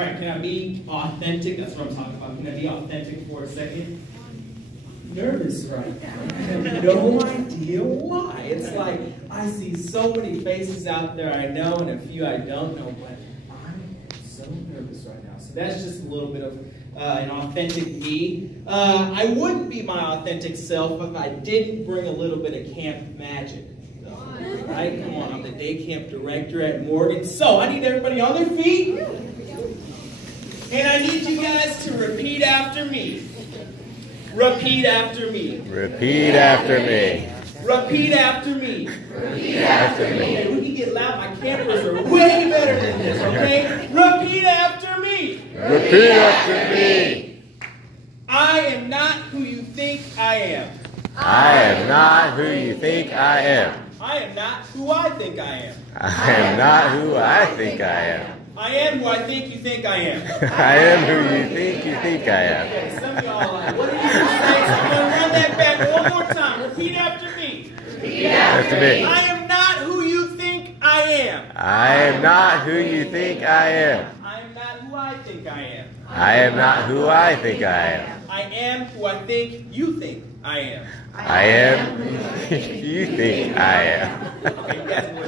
right, can I be authentic? That's what I'm talking about. Can I be authentic for a second? Nervous right now. I have no idea why. It's like I see so many faces out there I know and a few I don't know, but I'm so nervous right now. So that's just a little bit of an authentic me. I wouldn't be my authentic self if I didn't bring a little bit of camp magic. Right? Come on, I'm the day camp director at Morgan. So I need everybody on their feet. And I need you guys to repeat after me. Repeat after me. Repeat after me. Repeat after me. Repeat after me. Okay, we can get loud. My cameras are way better than this, okay? Repeat after me. Repeat after me. I am not who you think I am. I am not who you think I am. I am not who I think I am. I am not who I think I am. I am who I think you think I am. I am who you think I am. Okay, some of y'all are like, what did you say? So I'm going to run that back one more time. Repeat after me. Repeat after me. I am not who you think I am. I am not who you think I am. I am not who I think I am. I am not who I think I am. I am who I think you think I am. I am who you think I am. Okay, you guys know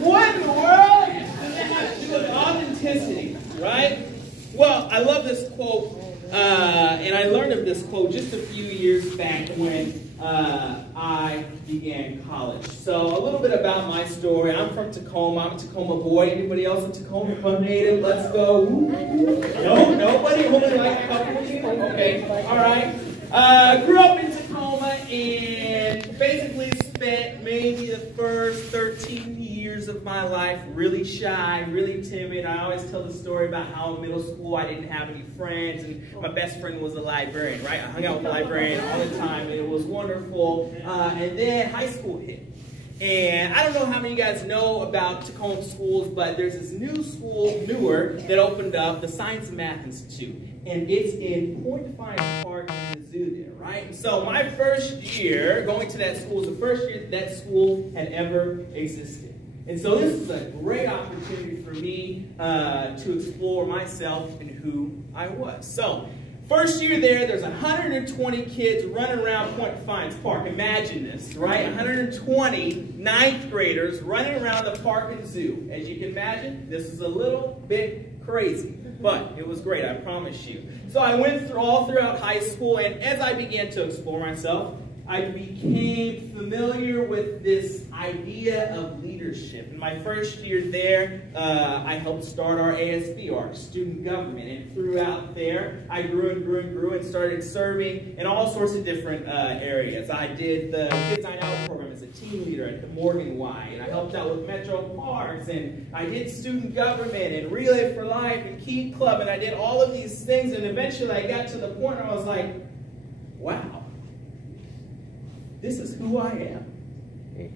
what in the world does that have to do with authenticity, right? Well, I love this quote, and I learned of this quote just a few years back when I began college. So a little bit about my story. I'm from Tacoma. I'm a Tacoma boy. Anybody else a Tacoma native? Let's go. No, nobody? Only like a couple people? Okay, all right. Grew up in Tacoma and basically spent maybe the first 13 years of my life really shy, really timid. I always tell the story about how in middle school I didn't have any friends and my best friend was a librarian, right? I hung out with the librarian all the time and it was wonderful. And then high school hit. And I don't know how many of you guys know about Tacoma schools, but there's this new school, newer, that opened up, the Science and Math Institute. And it's in Point Defiance Park in the zoo there, right? And so my first year going to that school was the first year that school had ever existed. And so this is a great opportunity for me to explore myself and who I was. So first year there, there's 120 kids running around Point Defiance Park. Imagine this, right? 120 ninth graders running around the park and zoo. As you can imagine, this is a little bit crazy, but it was great, I promise you. So I went through all throughout high school, and as I began to explore myself, I became familiar with this idea of leadership. In my first year there, I helped start our ASB, our student government. And throughout there, I grew and grew and grew and started serving in all sorts of different areas. I did the Kids Night Out program as a team leader at the Morgan Y. And I helped out with Metro Parks. And I did student government and Relay for Life and Keep Club. And I did all of these things. And eventually I got to the point where I was like, wow. This is who I am.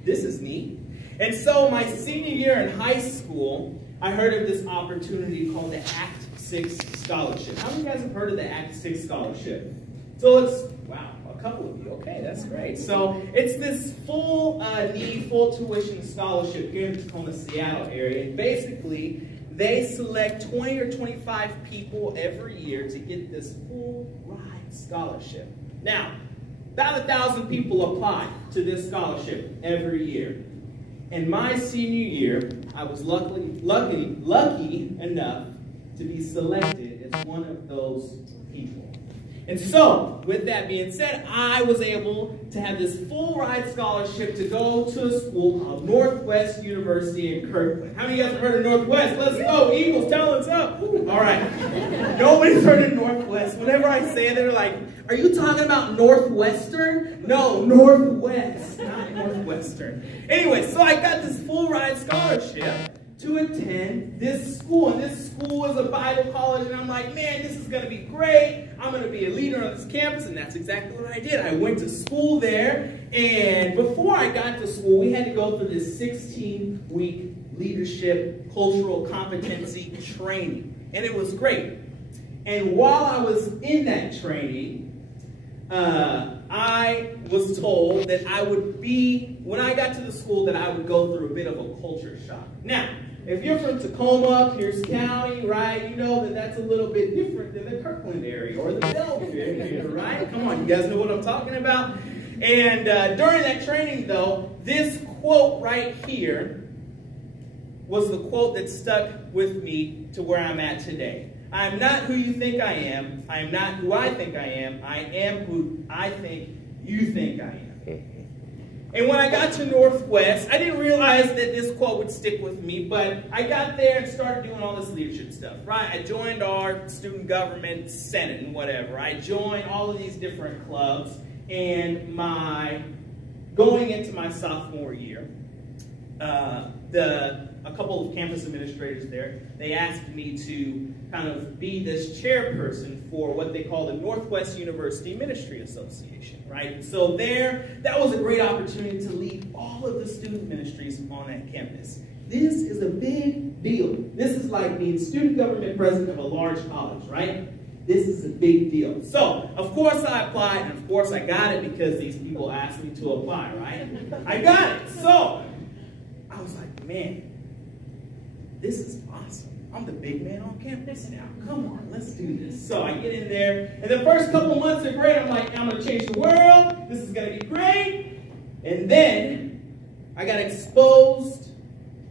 This is me. And so my senior year in high school, I heard of this opportunity called the Act 6 Scholarship. How many of you guys have heard of the Act 6 Scholarship? So it's, wow, a couple of you. Okay, that's great. So it's this full tuition scholarship here in the Tacoma, Seattle area. And basically, they select 20 or 25 people every year to get this full ride scholarship. Now, about 1,000 people apply to this scholarship every year. In my senior year, I was lucky enough to be selected as one of those people. And so, with that being said, I was able to have this full ride scholarship to go to a school called Northwest University in Kirkland. How many of you guys have heard of Northwest? Let's go, Eagles, tell us up. All right. Nobody's heard of Northwest. Whenever I say it, they're like, are you talking about Northwestern? No, Northwest, not Northwestern. Anyway, so I got this full ride scholarship to attend this school. And this school is a Bible college, and I'm like, man, this is going to be great. I'm going to be a leader on this campus, and that's exactly what I did. I went to school there, and before I got to school, we had to go through this 16-week leadership cultural competency training, and it was great. And while I was in that training, I was told that I would be, when I got to the school, that I would go through a bit of a culture shock. Now, if you're from Tacoma, Pierce County, right, you know that that's a little bit different than the Kirkland area or the Belleville area, right? Come on, you guys know what I'm talking about? And during that training, though, this quote right here was the quote that stuck with me to where I'm at today. I am not who you think I am. I am not who I think I am. I am who I think you think I am. And when I got to Northwest, I didn't realize that this quote would stick with me, but I got there and started doing all this leadership stuff, right? I joined our student government senate and whatever. I joined all of these different clubs, and going into my sophomore year, a couple of campus administrators there, they asked me to kind of be this chairperson for what they call the Northwest University Ministry Association, right? So that was a great opportunity to lead all of the student ministries on that campus. This is a big deal. This is like being student government president of a large college, right? This is a big deal. So, of course I applied, and of course I got it because these people asked me to apply, right? I got it. So, I was like, man, this is awesome. I'm the big man on campus now. Come on, let's do this. So I get in there, and the first couple months are great. I'm like, I'm going to change the world. This is going to be great. And then I got exposed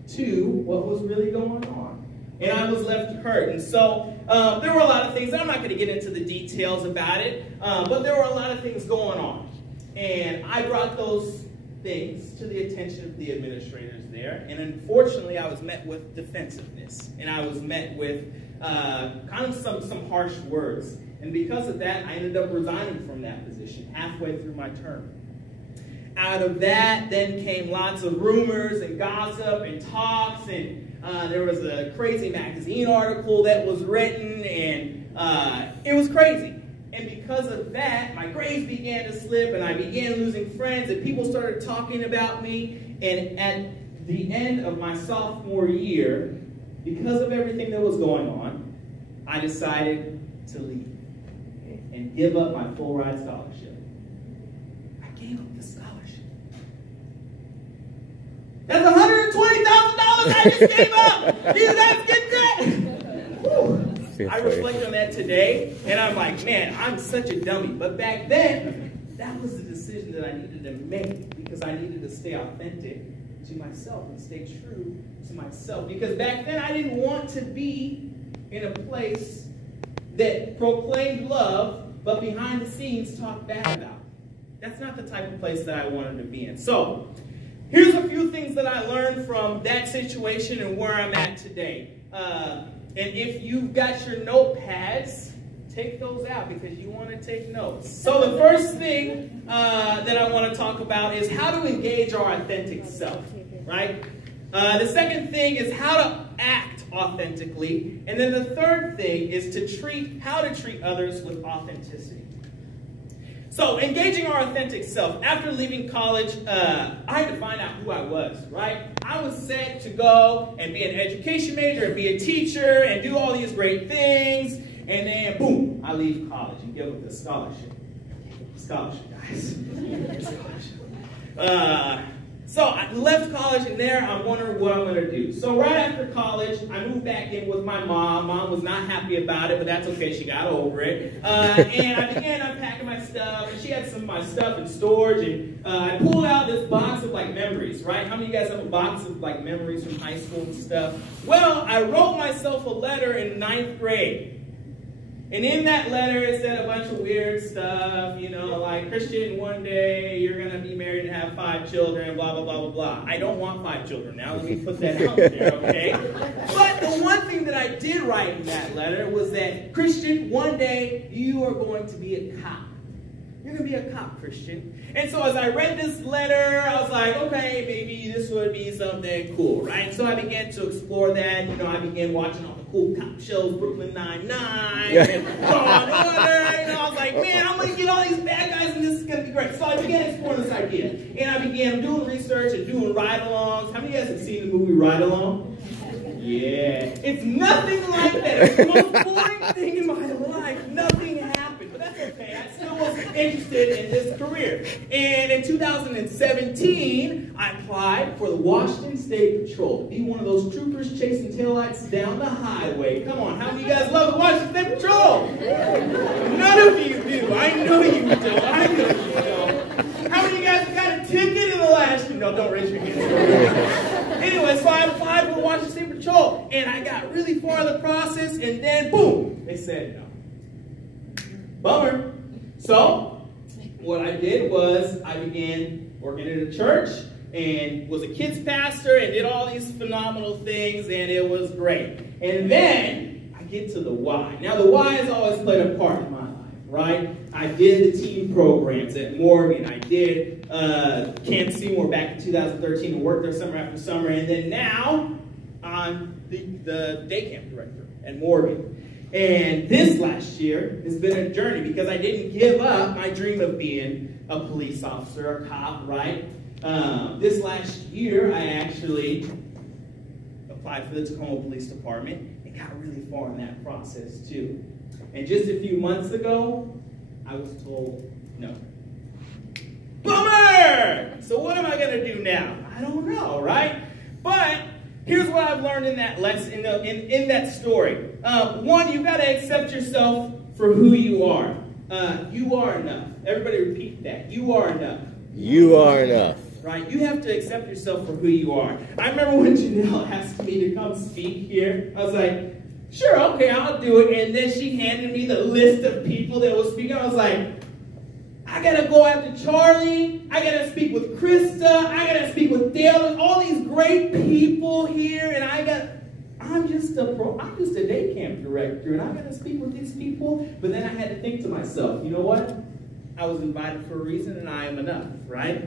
to what was really going on. And I was left hurt. And so there were a lot of things. I'm not going to get into the details about it, but there were a lot of things going on. And I brought those things to the attention of the administrators there, and unfortunately I was met with defensiveness, and I was met with kind of some harsh words, and because of that I ended up resigning from that position halfway through my term. Out of that then came lots of rumors and gossip and talks, and there was a crazy magazine article that was written, and it was crazy. And because of that, my grades began to slip, and I began losing friends, and people started talking about me. And at the end of my sophomore year, because of everything that was going on, I decided to leave and give up my full ride scholarship. I gave up the scholarship. That's $120,000 I just gave up! Do you guys get that? Whew. I reflect on that today, and I'm like, man, I'm such a dummy. But back then, that was the decision that I needed to make, because I needed to stay authentic to myself and stay true to myself. Because back then, I didn't want to be in a place that proclaimed love, but behind the scenes talked bad about. That's not the type of place that I wanted to be in. So, here's a few things that I learned from that situation and where I'm at today. And if you've got your notepads, take those out because you want to take notes. So the first thing that I want to talk about is how to engage our authentic self, right? The second thing is how to act authentically. And then the third thing is how to treat others with authenticity. So, engaging our authentic self. After leaving college, I had to find out who I was, right? I was set to go and be an education major and be a teacher and do all these great things. And then, boom, I leave college and give up the scholarship. Scholarship, guys. Scholarship. So I left college, and there I'm wondering what I'm going to do. So right after college, I moved back in with my mom. Mom was not happy about it, but that's okay. She got over it. And I began unpacking my stuff, and she had some of my stuff in storage, and I pulled out this box of like memories, right? How many of you guys have a box of like memories from high school and stuff? Well, I wrote myself a letter in 9th grade. And in that letter, it said a bunch of weird stuff, you know, like, Christian, one day you're going to be married and have 5 children, blah, blah, blah, blah, blah. I don't want 5 children now. Let me put that out there, okay? But the one thing that I did write in that letter was that, Christian, one day you are going to be a cop. You're going to be a cop, Christian. And so as I read this letter, I was like, okay, maybe this would be something cool, right? So I began to explore that. You know, I began watching all the cool cop shows, Brooklyn Nine-Nine, and Law and Order. You know, I was like, man, I'm going to get all these bad guys, and this is going to be great. So I began exploring this idea. And I began doing research and doing ride-alongs. How many of you guys have seen the movie Ride Along? Yeah. It's nothing like that. It's the most boring thing in my life. Nothing happened. But that's okay. I still was interested in this career. And in 2017, I applied for the Washington State Patrol to be one of those troopers chasing taillights down the highway. Come on, how many of you guys love the Washington State Patrol? None of you do. I know you don't. I know you don't. How many of you guys got a ticket in the last year? No, don't raise your hand. Anyway, so I applied for the Washington State Patrol, and I got really far in the process, and then, boom, they said no. Bummer. So, what I did was I began working at a church and was a kids pastor and did all these phenomenal things, and it was great. And then I get to the why. Now, the why has always played a part in my life, right? I did the teen programs at Morgan. I did Camp Seymour back in 2013 and worked there summer after summer. And then now I'm the day camp director at Morgan. And this last year has been a journey because I didn't give up my dream of being a police officer, a cop, right? This last year, I actually applied for the Tacoma Police Department and got really far in that process too. And just a few months ago, I was told no. Bummer! So what am I going to do now? I don't know, right? But here's what I've learned in that lesson, in that story. One, you've got to accept yourself for who you are. You are enough. Everybody repeat that. You are enough. You are enough. Right? You have to accept yourself for who you are. I remember when Janelle asked me to come speak here. I was like, sure, okay, I'll do it. And then she handed me the list of people that was speaking. I was like, I got to go after Charlie. I got to speak with Krista. I got to speak with Dale. All these great people here. And I'm just a day camp director. And I got to speak with these people. But then I had to think to myself, you know what? I was invited for a reason and I am enough, right?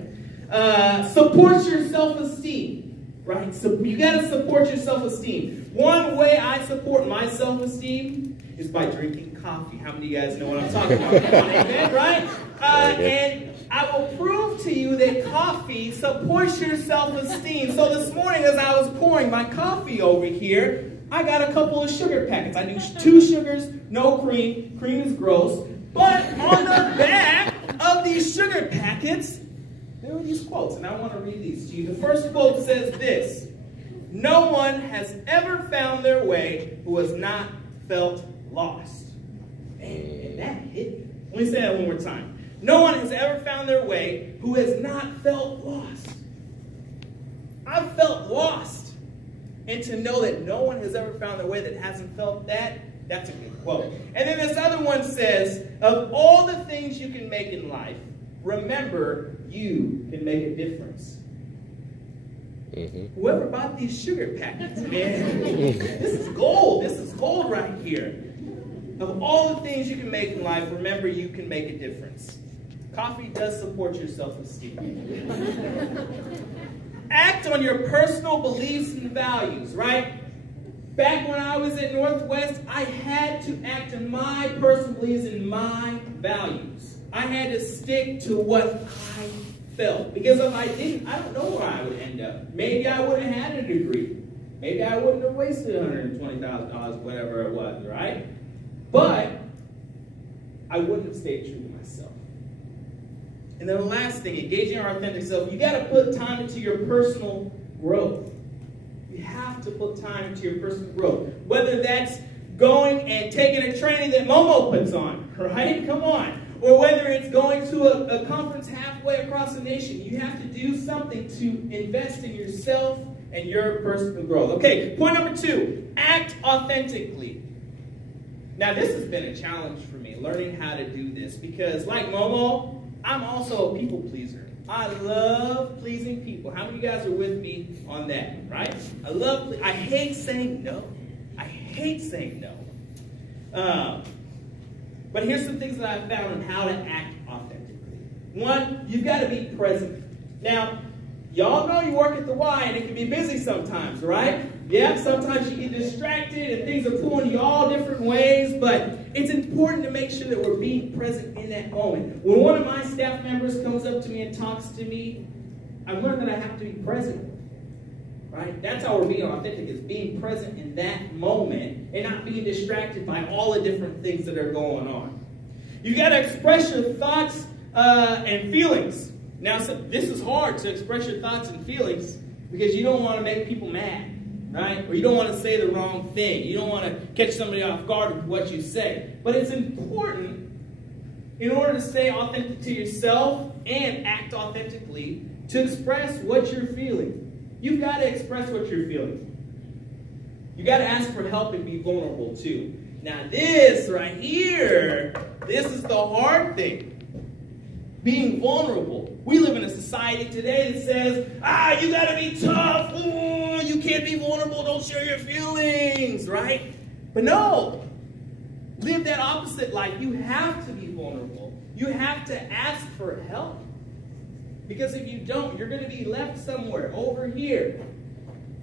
Support your self-esteem, right? So you got to support your self-esteem. One way I support my self-esteem is by drinking coffee. How many of you guys know what I'm talking about? Amen, right? And I will prove to you that coffee supports your self-esteem. So this morning as I was pouring my coffee over here, I got a couple of sugar packets. I do 2 sugars, no cream. Cream is gross. But on the back of these sugar packets, there were these quotes, and I want to read these to you. The first quote says this: "No one has ever found their way who has not felt lost." And that hit me. Let me say that one more time. No one has ever found their way who has not felt lost. I've felt lost. And to know that no one has ever found their way that hasn't felt that, that's a good quote. And then this other one says, of all the things you can make in life, remember you can make a difference. Whoever bought these sugar packets, man, this is gold. This is gold right here. Of all the things you can make in life, remember you can make a difference. Coffee does support your self-esteem. Act on your personal beliefs and values, right? Back when I was at Northwest, I had to act on my personal beliefs and my values. I had to stick to what I felt. Because if I didn't, I don't know where I would end up. Maybe I wouldn't have had a degree. Maybe I wouldn't have wasted $120,000, whatever it was, right? But I wouldn't have stayed true to myself. And then the last thing, engaging our authentic self, you got to put time into your personal growth. You have to put time into your personal growth. Whether that's going and taking a training that Momo puts on, right? Come on. Or whether it's going to a conference halfway across the nation, you have to do something to invest in yourself and your personal growth. Okay, point number 2, act authentically. Now, this has been a challenge for me, learning how to do this, because like Momo, I'm also a people pleaser. I love pleasing people. How many of you guys are with me on that, right? I hate saying no. I hate saying no. But here's some things that I found on how to act authentically. One, you've got to be present. Now, y'all know you work at the Y and it can be busy sometimes, right? Yeah, sometimes you get distracted and things are pulling you all different ways, but it's important to make sure that we're being present in that moment. When one of my staff members comes up to me and talks to me, I've learned that I have to be present. Right? That's how we're being authentic, is being present in that moment and not being distracted by all the different things that are going on. You got to express your thoughts and feelings. Now, this is hard to express your thoughts and feelings because you don't want to make people mad, right? Or you don't want to say the wrong thing. You don't want to catch somebody off guard with what you say. But it's important, in order to stay authentic to yourself and act authentically, to express what you're feeling. You've got to express what you're feeling. You got to ask for help and be vulnerable too. Now this right here, this is the hard thing. Being vulnerable. We live in a society today that says, you got to be tough. Ooh, you can't be vulnerable. Don't share your feelings, right? But no. Live that opposite life. You have to be vulnerable. You have to ask for help. Because if you don't, you're going to be left somewhere over here.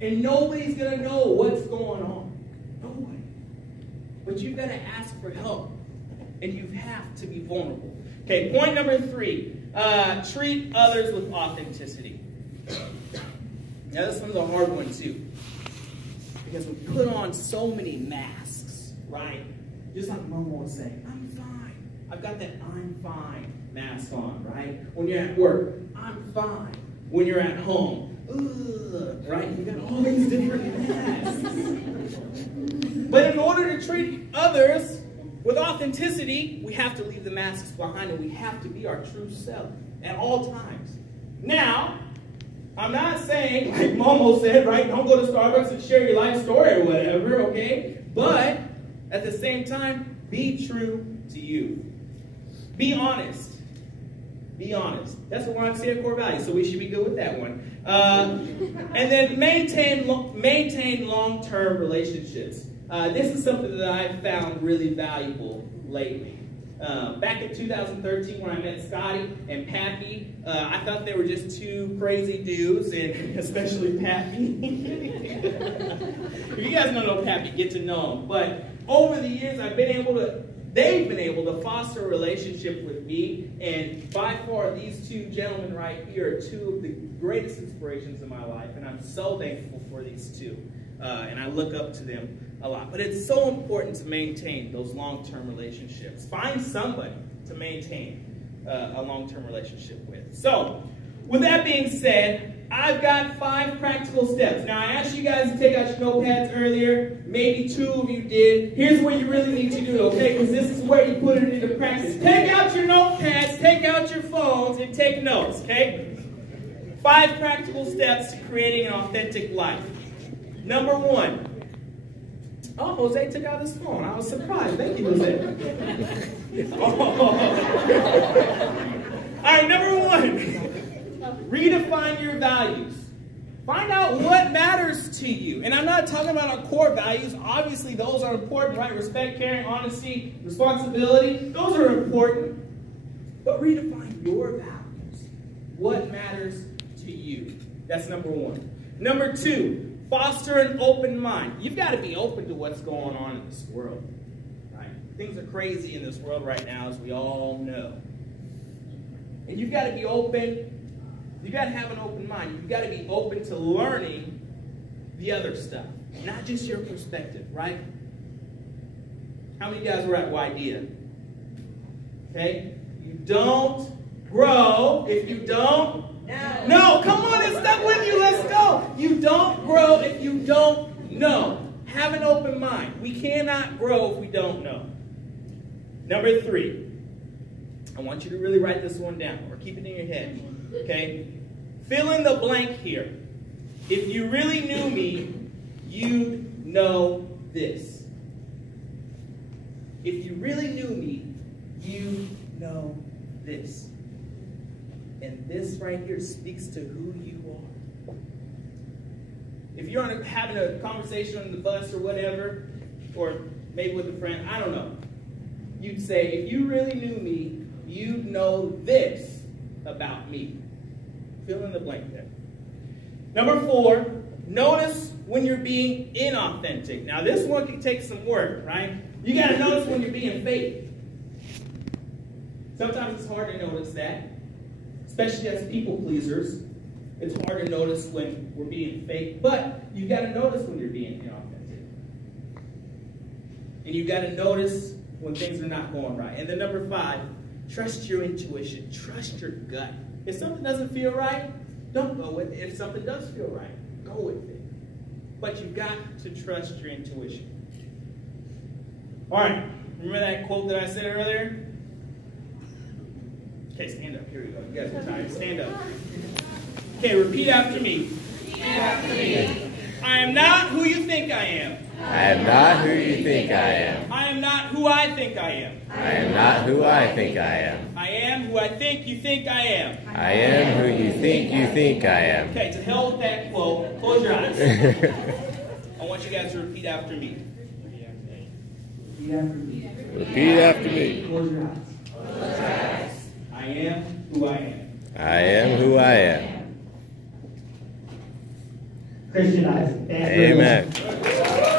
And nobody's going to know what's going on. Nobody. But you've got to ask for help. And you have to be vulnerable. Okay, point number 3. Treat others with authenticity. Now this one's a hard one too. Because we put on so many masks, right? Just like Mama was saying, I'm fine. I've got that I'm fine mask on, right? When you're at work, I'm fine. When you're at home, right? You got all these different masks. But in order to treat others with authenticity, we have to leave the masks behind and we have to be our true self at all times. Now, I'm not saying, like Momo said, right? Don't go to Starbucks and share your life story or whatever, okay? But at the same time, be true to you. Be honest. Be honest. That's what we're on Cedar Core Valley, so we should be good with that one. And then maintain long-term relationships. This is something that I've found really valuable lately. Back in 2013 when I met Scotty and Pappy, I thought they were just two crazy dudes, and especially Pappy. If you guys don't know Pappy, get to know him. But over the years, they've been able to foster a relationship with me, and by far these two gentlemen right here are two of the greatest inspirations in my life, and I'm so thankful for these two. And I look up to them a lot. But it's so important to maintain those long-term relationships. Find somebody to maintain a long-term relationship with. So, with that being said, I've got 5 practical steps. Now, I asked you guys to take out your notepads earlier. Maybe 2 of you did. Here's what you really need to do, okay? Because this is where you put it into practice. Take out your notepads, take out your phones, and take notes, okay? 5 practical steps to creating an authentic life. Number 1. Oh, Jose took out his phone. I was surprised. Thank you, Jose. All right, number 1. Redefine your values. Find out what matters to you. And I'm not talking about our core values. Obviously, those are important, right? Respect, caring, honesty, responsibility. Those are important. But redefine your values. What matters to you? That's number 1. Number 2. Foster an open mind. You've got to be open to what's going on in this world, right? Things are crazy in this world right now, as we all know. And you've got to be open. You've got to have an open mind. You've got to be open to learning the other stuff, not just your perspective, right? How many of you guys were at YDEA? Okay? You don't grow if you don't. No, come on, it's stuck with you. Let's go. You don't grow if you don't know. Have an open mind. We cannot grow if we don't know. Number 3. I want you to really write this one down or keep it in your head. Okay? Fill in the blank here. If you really knew me, you'd know this. If you really knew me, you'd know this. And this right here speaks to who you are. If you're having a conversation on the bus or whatever, or maybe with a friend, I don't know, you'd say, if you really knew me, you'd know this about me. Fill in the blank there. Number 4, notice when you're being inauthentic. Now this one can take some work, right? You got to notice when you're being fake. Sometimes it's hard to notice that. Especially as people pleasers, it's hard to notice when we're being fake, but you've got to notice when you're being inauthentic. And you've got to notice when things are not going right. And then number 5, trust your intuition. Trust your gut. If something doesn't feel right, don't go with it. If something does feel right, go with it. But you've got to trust your intuition. All right. Remember that quote that I said earlier? Okay, stand up. Here we go. You guys are tired. Stand up. Okay, repeat after me. Repeat after me. I am not who you think I am. I am not who you think I am. I am not who I think I am. I am not who I think I am. I am who I think you think I am. I am who you think I am. Okay, to hell with that quote. Close your eyes. I want you guys to repeat after me. Repeat after me. Repeat after me. Close your eyes. Close your eyes. I am who I am. I am who I am. Christian eyes. Amen.